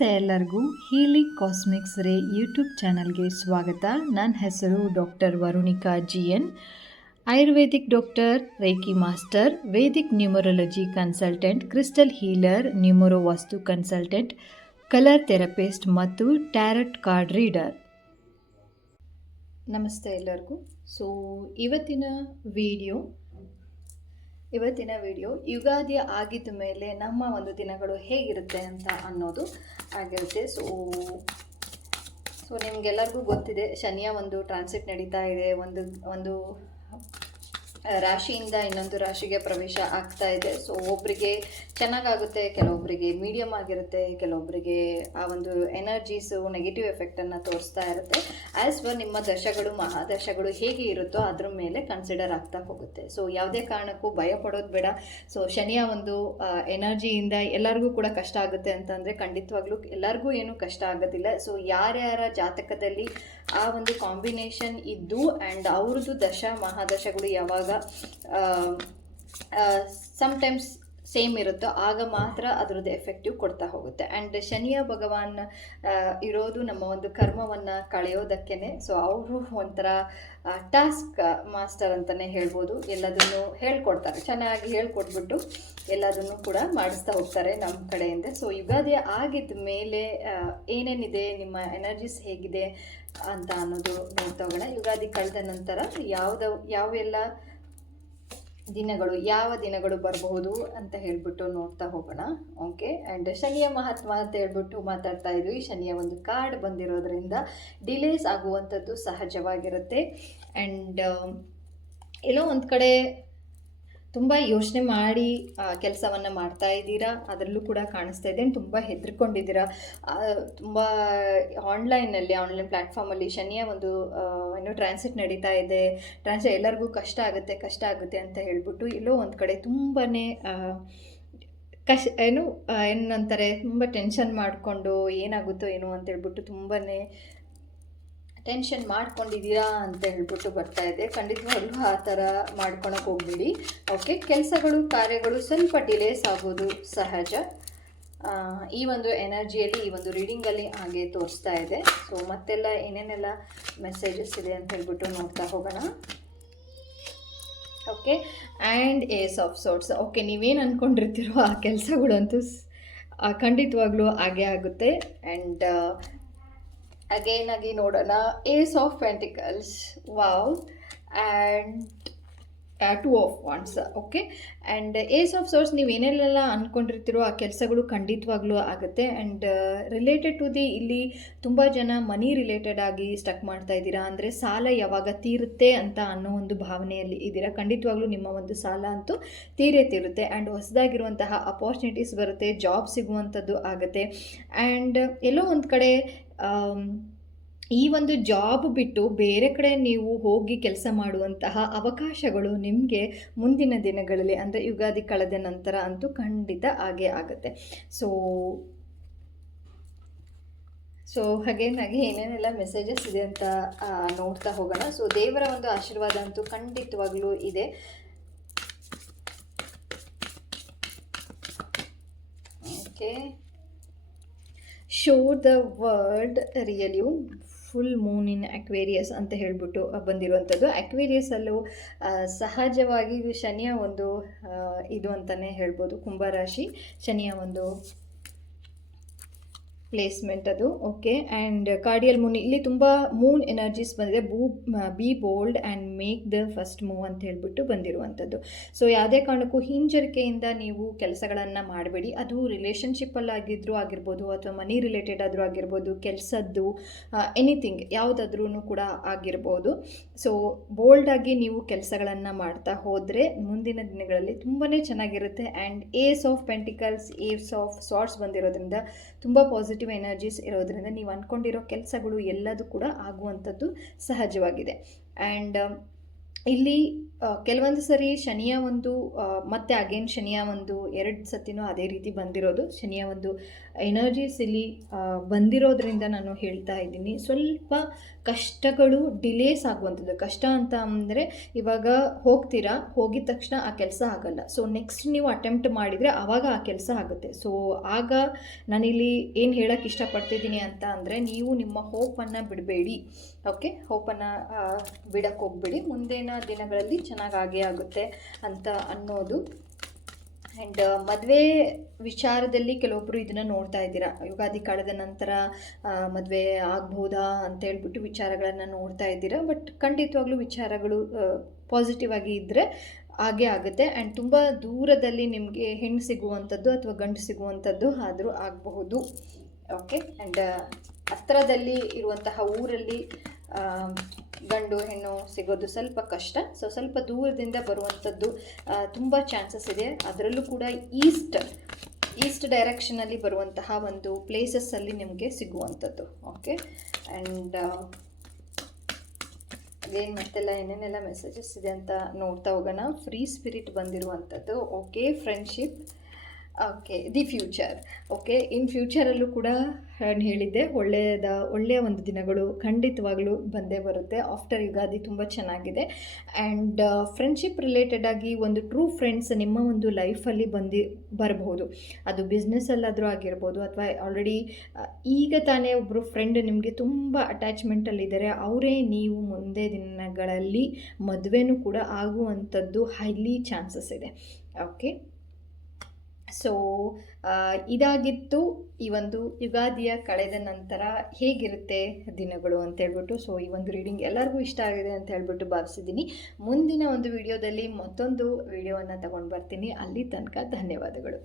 ನಮಸ್ತೆ ಎಲ್ಲರಿಗೂ. Healing cosmics ರೇ ಯೂಟ್ಯೂಬ್ ಚಾನಲ್ಗೆ ಸ್ವಾಗತ. ನನ್ನ ಹೆಸರು doctor Varunika GN, ayurvedic doctor, reiki master, vedic numerology consultant, crystal healer, numero vastu consultant, colour therapist ಮತ್ತು ಟ್ಯಾರಟ್ ಕಾರ್ಡ್ ರೀಡರ್. ನಮಸ್ತೆ ಎಲ್ಲರಿಗೂ. ಸೊ ಇವತ್ತಿನ ವಿಡಿಯೋ ಯುಗಾದಿ ಆಗಿದ್ದ ಮೇಲೆ ನಮ್ಮ ಒಂದು ದಿನಗಳು ಹೇಗಿರುತ್ತೆ ಅಂತ ಅನ್ನೋದು ಆಗಿರುತ್ತೆ. ಸೊ ನಿಮಗೆಲ್ಲರಿಗೂ ಗೊತ್ತಿದೆ, ಶನಿಯ ಒಂದು ಟ್ರಾನ್ಸಿಟ್ ನಡೀತಾ ಇದೆ. ಒಂದು ರಾಶಿಯಿಂದ ಇನ್ನೊಂದು ರಾಶಿಗೆ ಪ್ರವೇಶ ಆಗ್ತಾ ಇದೆ. ಸೊ ಒಬ್ಬರಿಗೆ ಚೆನ್ನಾಗಾಗುತ್ತೆ, ಕೆಲವೊಬ್ಬರಿಗೆ ಮೀಡಿಯಮ್ ಆಗಿರುತ್ತೆ, ಕೆಲವೊಬ್ಬರಿಗೆ ಆ ಒಂದು ಎನರ್ಜೀಸು ನೆಗೆಟಿವ್ ಎಫೆಕ್ಟನ್ನು ತೋರಿಸ್ತಾ ಇರುತ್ತೆ. ಆ್ಯಸ್ ಪರ್ ನಿಮ್ಮ ದಶಗಳು ಮಹಾದಶಗಳು ಹೇಗೆ ಇರುತ್ತೋ ಅದ್ರ ಮೇಲೆ ಕನ್ಸಿಡರ್ ಆಗ್ತಾ ಹೋಗುತ್ತೆ. ಸೊ ಯಾವುದೇ ಕಾರಣಕ್ಕೂ ಭಯ ಪಡೋದು ಬೇಡ. ಸೊ ಶನಿಯ ಒಂದು ಎನರ್ಜಿಯಿಂದ ಎಲ್ಲರಿಗೂ ಕೂಡ ಕಷ್ಟ ಆಗುತ್ತೆ ಅಂತಂದರೆ ಖಂಡಿತವಾಗ್ಲೂ ಎಲ್ಲರಿಗೂ ಏನೂ ಕಷ್ಟ ಆಗೋದಿಲ್ಲ. ಸೊ ಯಾರ್ಯಾರ ಜಾತಕದಲ್ಲಿ ಆ ಒಂದು ಕಾಂಬಿನೇಷನ್ ಇದ್ದು ಆ್ಯಂಡ್ ಅವ್ರದ್ದು ಮಹಾದಶಗಳು ಯಾವಾಗ ಸಮ್ಟೈಮ್ಸ್ ಸೇಮ್ ಇರುತ್ತೋ ಆಗ ಮಾತ್ರ ಅದರದ್ದು ಎಫೆಕ್ಟಿವ್ ಕೊಡ್ತಾ ಹೋಗುತ್ತೆ. ಆ್ಯಂಡ್ ಶನಿಯ ಭಗವಾನ್ ಇರೋದು ನಮ್ಮ ಒಂದು ಕರ್ಮವನ್ನು ಕಳೆಯೋದಕ್ಕೇ. ಸೊ ಅವರು ಒಂಥರ ಟಾಸ್ಕ್ ಮಾಸ್ಟರ್ ಅಂತಲೇ ಹೇಳ್ಬೋದು. ಎಲ್ಲದನ್ನು ಹೇಳ್ಕೊಡ್ತಾರೆ, ಚೆನ್ನಾಗಿ ಹೇಳ್ಕೊಟ್ಬಿಟ್ಟು ಎಲ್ಲದನ್ನು ಕೂಡ ಮಾಡಿಸ್ತಾ ಹೋಗ್ತಾರೆ ನಮ್ಮ ಕಡೆಯಿಂದ. ಸೊ ಯುಗಾದಿ ಆಗಿದ್ದ ಮೇಲೆ ಏನೇನಿದೆ, ನಿಮ್ಮ ಎನರ್ಜೀಸ್ ಹೇಗಿದೆ ಅಂತ ಅನ್ನೋದು ನೋಡ್ತಾ ಹೋಗೋಣ. ಯುಗಾದಿ ಕಳೆದ ನಂತರ ಯಾವೆಲ್ಲ ಯಾವ ದಿನಗಳು ಬರಬಹುದು ಅಂತ ಹೇಳ್ಬಿಟ್ಟು ನೋಡ್ತಾ ಹೋಗೋಣ. ಓಕೆ. ಆ್ಯಂಡ್ ಶನಿಯ ಮಹತ್ವ ಅಂತ ಹೇಳ್ಬಿಟ್ಟು ಮಾತಾಡ್ತಾ ಇದ್ವಿ. ಶನಿಯ ಒಂದು ಕಾರ್ಡ್ ಬಂದಿರೋದ್ರಿಂದ ಡಿಲೇಸ್ ಆಗುವಂಥದ್ದು ಸಹಜವಾಗಿರುತ್ತೆ. ಆ್ಯಂಡ್ ಎಲ್ಲೋ ಒಂದು ಕಡೆ ತುಂಬ ಯೋಚನೆ ಮಾಡಿ ಕೆಲಸವನ್ನು ಮಾಡ್ತಾ ಇದ್ದೀರಾ, ಅದರಲ್ಲೂ ಕೂಡ ಕಾಣಿಸ್ತಾ ಇದೆ. ತುಂಬ ಹೆದರ್ಕೊಂಡಿದ್ದೀರಾ. ತುಂಬ ಆನ್ಲೈನ್ ಪ್ಲ್ಯಾಟ್ಫಾರ್ಮಲ್ಲಿ ಶನಿಯ ಒಂದು ಟ್ರಾನ್ಸಿಟ್ ನಡೀತಾ ಇದೆ. ಎಲ್ಲರಿಗೂ ಕಷ್ಟ ಆಗುತ್ತೆ ಅಂತ ಹೇಳ್ಬಿಟ್ಟು ಎಲ್ಲೋ ಒಂದು ಕಡೆ ತುಂಬಾ ಏನಂತಾರೆ, ತುಂಬ ಟೆನ್ಷನ್ ಮಾಡಿಕೊಂಡು ಏನಾಗುತ್ತೋ ಏನೋ ಅಂತ ಹೇಳ್ಬಿಟ್ಟು ತುಂಬಾ ಟೆನ್ಷನ್ ಮಾಡ್ಕೊಂಡಿದ್ದೀರಾ ಅಂತ ಹೇಳ್ಬಿಟ್ಟು ಬರ್ತಾ ಇದೆ. ಖಂಡಿತವಾಗ್ಲೂ ಆ ಥರ ಮಾಡ್ಕೊಳಕ್ಕೆ ಹೋಗ್ಬೇಡಿ. ಓಕೆ. ಕಾರ್ಯಗಳು ಸ್ವಲ್ಪ ಡಿಲೇಸ್ ಆಗೋದು ಸಹಜ. ಈ ಒಂದು ಎನರ್ಜಿಯಲ್ಲಿ, ಈ ಒಂದು ರೀಡಿಂಗಲ್ಲಿ ಹಾಗೆ ತೋರಿಸ್ತಾ ಇದೆ. ಸೊ ಮತ್ತೆಲ್ಲ ಏನೇನೆಲ್ಲ ಮೆಸೇಜಸ್ ಇದೆ ಅಂತ ಹೇಳ್ಬಿಟ್ಟು ನೋಡ್ತಾ ಹೋಗೋಣ. Okay. And ace of swords. Okay, ನೀವೇನು ಅಂದ್ಕೊಂಡಿರ್ತೀರೋ ಆ ಕೆಲಸಗಳಂತೂ ಖಂಡಿತವಾಗ್ಲೂ ಹಾಗೆ ಆಗುತ್ತೆ. ಆ್ಯಂಡ್ ಅಗೇನ್ ಆಗಿ ನೋಡೋಣ. Ace of pentacles, wow, and 2 of wands. Okay. And ace of swords, ನೀವೇನೆಲ್ಲ ಅಂದ್ಕೊಂಡಿರ್ತೀರೋ ಆ ಕೆಲಸಗಳು ಖಂಡಿತವಾಗ್ಲೂ ಆಗುತ್ತೆ. ಆ್ಯಂಡ್ ರಿಲೇಟೆಡ್ ಟು ಇಲ್ಲಿ ತುಂಬ ಜನ ಮನಿ ರಿಲೇಟೆಡ್ ಆಗಿ ಸ್ಟಕ್ ಮಾಡ್ತಾ ಇದ್ದೀರಾ. ಅಂದರೆ ಸಾಲ ಯಾವಾಗ ತೀರುತ್ತೆ ಅಂತ ಅನ್ನೋ ಒಂದು ಭಾವನೆಯಲ್ಲಿ ಇದ್ದೀರಾ. ಖಂಡಿತವಾಗ್ಲೂ ನಿಮ್ಮ ಒಂದು ಸಾಲ ಅಂತೂ ತೀರುತ್ತೆ. ಆ್ಯಂಡ್ ಹೊಸದಾಗಿರುವಂತಹ ಅಪಾರ್ಚುನಿಟೀಸ್ ಬರುತ್ತೆ, ಜಾಬ್ ಸಿಗುವಂಥದ್ದು ಆಗುತ್ತೆ. ಆ್ಯಂಡ್ ಎಲ್ಲೋ ಒಂದು ಕಡೆ ಈ ಒಂದು ಜಾಬ್ ಬಿಟ್ಟು ಬೇರೆ ಕಡೆ ನೀವು ಹೋಗಿ ಕೆಲಸ ಮಾಡುವಂತಹ ಅವಕಾಶಗಳು ನಿಮಗೆ ಮುಂದಿನ ದಿನಗಳಲ್ಲಿ, ಅಂದರೆ ಯುಗಾದಿ ಕಳೆದ ನಂತರ ಅಂತೂ ಖಂಡಿತ ಹಾಗೆ ಆಗುತ್ತೆ. ಸೊ ಹಾಗೇನಾಗಿ ಏನೇನೆಲ್ಲ ಮೆಸೇಜಸ್ ಇದೆ ಅಂತ ನೋಡ್ತಾ ಹೋಗೋಣ. ಸೊ ದೇವರ ಒಂದು ಆಶೀರ್ವಾದ ಅಂತೂ ಖಂಡಿತವಾಗ್ಲೂ ಇದೆ. Okay. Show the world real you, full moon in Aquarius ಅಂತ ಹೇಳ್ಬಿಟ್ಟು ಬಂದಿರುವಂಥದ್ದು. ಅಕ್ವೇರಿಯಸ್ಸಲ್ಲೂ ಸಹಜವಾಗಿ ಶನಿಯ ಒಂದು ಇದು ಅಂತಲೇ ಹೇಳ್ಬೋದು. ಕುಂಭರಾಶಿ ಶನಿಯ ಒಂದು ಪ್ಲೇಸ್ಮೆಂಟ್ ಅದು. ಓಕೆ. ಆ್ಯಂಡ್ ಕಾರ್ಡಿಯಲ್ ಮೂನ್, ಇಲ್ಲಿ ತುಂಬ ಮೂನ್ ಎನರ್ಜೀಸ್ ಬಂದಿದೆ. B bold and make the first move ಅಂತ ಹೇಳ್ಬಿಟ್ಟು ಬಂದಿರುವಂಥದ್ದು. ಸೊ ಯಾವುದೇ ಕಾರಣಕ್ಕೂ ಹಿಂಜರಿಕೆಯಿಂದ ನೀವು ಕೆಲಸಗಳನ್ನು ಮಾಡಬೇಡಿ. ಅದು ರಿಲೇಷನ್ಶಿಪ್ಪಲ್ಲಾಗಿದ್ದರೂ ಆಗಿರ್ಬೋದು, ಅಥವಾ ಮನಿ ರಿಲೇಟೆಡ್ ಆದರೂ ಆಗಿರ್ಬೋದು, ಕೆಲಸದ್ದು ಎನಿಥಿಂಗ್ ಯಾವುದಾದ್ರೂ ಕೂಡ ಆಗಿರ್ಬೋದು. ಸೊ ಬೋಲ್ಡಾಗಿ ನೀವು ಕೆಲಸಗಳನ್ನು ಮಾಡ್ತಾ ಹೋದರೆ ಮುಂದಿನ ದಿನಗಳಲ್ಲಿ ತುಂಬಾ ಚೆನ್ನಾಗಿರುತ್ತೆ. And ace of pentacles, ace of swords ಬಂದಿರೋದ್ರಿಂದ ತುಂಬ ಪಾಸಿಟಿವ್ ಎನರ್ಜೀಸ್ ಇರೋದ್ರಿಂದ ನೀವು ಅಂದ್ಕೊಂಡಿರೋ ಕೆಲಸಗಳು ಎಲ್ಲದೂ ಕೂಡ ಆಗುವಂಥದ್ದು ಸಹಜವಾಗಿದೆ. ಆ್ಯಂಡ್ ಇಲ್ಲಿ ಕೆಲವೊಂದು ಸರಿ ಶನಿಯ ಒಂದು ಮತ್ತೆ ಅಗೇನ್ ಶನಿಯ ಒಂದು 2 ಸತಿನೂ ಅದೇ ರೀತಿ ಬಂದಿರೋದು. ಶನಿಯ ಒಂದು ಎನರ್ಜೀಸ್ ಇಲ್ಲಿ ಬಂದಿರೋದ್ರಿಂದ ನಾನು ಹೇಳ್ತಾ ಇದ್ದೀನಿ. ಸ್ವಲ್ಪ ಕಷ್ಟಗಳು ಡಿಲೇಸ್ ಆಗುವಂಥದ್ದು. ಕಷ್ಟ ಅಂತ ಅಂದರೆ ಇವಾಗ ಹೋಗ್ತೀರಾ, ಹೋಗಿದ ತಕ್ಷಣ ಆ ಕೆಲಸ ಆಗಲ್ಲ. ಸೊ ನೆಕ್ಸ್ಟ್ ನೀವು ಅಟೆಂಪ್ಟ್ ಮಾಡಿದರೆ ಆವಾಗ ಆ ಕೆಲಸ ಆಗುತ್ತೆ. ಸೊ ಆಗ ನಾನಿಲ್ಲಿ ಏನು ಹೇಳೋಕ್ಕೆ ಇಷ್ಟಪಡ್ತಿದ್ದೀನಿ ಅಂತ ಅಂದರೆ, ನೀವು ನಿಮ್ಮ ಹೋಪನ್ನು ಬಿಡಬೇಡಿ. ಓಕೆ, ಹೋಪನ್ನು ಬಿಡಕ್ಕೆ ಹೋಗ್ಬೇಡಿ. ಮುಂದಿನ ದಿನಗಳಲ್ಲಿ ಚೆನ್ನಾಗೇ ಆಗುತ್ತೆ ಅಂತ ಅನ್ನೋದು. ಆ್ಯಂಡ್ ಮದುವೆ ವಿಚಾರದಲ್ಲಿ ಕೆಲವೊಬ್ಬರು ಇದನ್ನು ನೋಡ್ತಾ ಇದ್ದೀರಾ. ಯುಗಾದಿ ಕಳೆದ ನಂತರ ಮದುವೆ ಆಗ್ಬೋದಾ ಅಂತ ಹೇಳ್ಬಿಟ್ಟು ವಿಚಾರಗಳನ್ನು ನೋಡ್ತಾ ಇದ್ದೀರಾ. ಬಟ್ ಖಂಡಿತವಾಗ್ಲೂ ವಿಚಾರಗಳು ಪಾಸಿಟಿವ್ ಆಗಿ ಇದ್ದರೆ ಹಾಗೇ ಆಗುತ್ತೆ. ಆ್ಯಂಡ್ ತುಂಬ ದೂರದಲ್ಲಿ ನಿಮಗೆ ಹೆಣ್ಣು ಸಿಗುವಂಥದ್ದು ಅಥವಾ ಗಂಡು ಸಿಗುವಂಥದ್ದು ಆದರೂ ಆಗಬಹುದು. ಓಕೆ, ಆ್ಯಂಡ್ ಹತ್ತಿರದಲ್ಲಿ ಇರುವಂತಹ ಊರಲ್ಲಿ ಗಂಡು ಹೆಣ್ಣು ಸಿಗೋದು ಸ್ವಲ್ಪ ಕಷ್ಟ. ಸೊ ಸ್ವಲ್ಪ ದೂರದಿಂದ ಬರುವಂಥದ್ದು ತುಂಬ ಚಾನ್ಸಸ್ ಇದೆ. ಅದರಲ್ಲೂ ಕೂಡ ಈಸ್ಟ್ ಡೈರೆಕ್ಷನಲ್ಲಿ ಬರುವಂತಹ ಒಂದು ಪ್ಲೇಸಸ್ಸಲ್ಲಿ ನಿಮಗೆ ಸಿಗುವಂಥದ್ದು. ಓಕೆ, ಆ್ಯಂಡ್ ಅದೇನು ಮತ್ತೆಲ್ಲ ಏನೇನೆಲ್ಲ ಮೆಸೇಜಸ್ ಇದೆ ಅಂತ ನೋಡ್ತಾ ಹೋಗೋಣ. ಫ್ರೀ ಸ್ಪಿರಿಟ್ ಬಂದಿರುವಂಥದ್ದು. Okay, friendship. Okay, the future. Okay, in ಫ್ಯೂಚರಲ್ಲೂ ಕೂಡ ನಾನು ಹೇಳಿದ್ದೆ ಒಳ್ಳೆಯ ಒಂದು ದಿನಗಳು ಖಂಡಿತವಾಗ್ಲೂ ಬಂದೇ ಬರುತ್ತೆ. ಆಫ್ಟರ್ ಯುಗಾದಿ ತುಂಬ ಚೆನ್ನಾಗಿದೆ. ಆ್ಯಂಡ್ ಫ್ರೆಂಡ್ಶಿಪ್ ರಿಲೇಟೆಡಾಗಿ ಒಂದು ಟ್ರೂ ಫ್ರೆಂಡ್ಸ್ ನಿಮ್ಮ ಒಂದು ಲೈಫಲ್ಲಿ ಬರಬಹುದು. ಅದು ಬಿಸ್ನೆಸ್ಸಲ್ಲಾದರೂ ಆಗಿರ್ಬೋದು, ಅಥವಾ ಆಲ್ರೆಡಿ ಈಗ ತಾನೇ ಒಬ್ಬರು ಫ್ರೆಂಡ್ ನಿಮಗೆ ತುಂಬ ಅಟ್ಯಾಚ್ಮೆಂಟಲ್ಲಿದ್ದಾರೆ. ಅವರೇ ನೀವು ಮುಂದೆ ದಿನಗಳಲ್ಲಿ ಮದುವೆನೂ ಕೂಡ ಆಗುವಂಥದ್ದು ಹೈಲಿ ಚಾನ್ಸಸ್ ಇದೆ. ಓಕೆ, ಸೊ ಇದಾಗಿತ್ತು ಈ ಒಂದು ಯುಗಾದಿಯ ಕಳೆದ ನಂತರ ಹೇಗಿರುತ್ತೆ ದಿನಗಳು ಅಂತ ಹೇಳ್ಬಿಟ್ಟು. ಸೊ ಈ ಒಂದು ರೀಡಿಂಗ್ ಎಲ್ಲರಿಗೂ ಇಷ್ಟ ಆಗಿದೆ ಅಂತ ಹೇಳ್ಬಿಟ್ಟು ಭಾವಿಸಿದ್ದೀನಿ. ಮುಂದಿನ ಒಂದು ವಿಡಿಯೋದಲ್ಲಿ ಮತ್ತೊಂದು ವಿಡಿಯೋವನ್ನು ತಗೊಂಡು ಬರ್ತೀನಿ. ಅಲ್ಲಿ ತನಕ ಧನ್ಯವಾದಗಳು.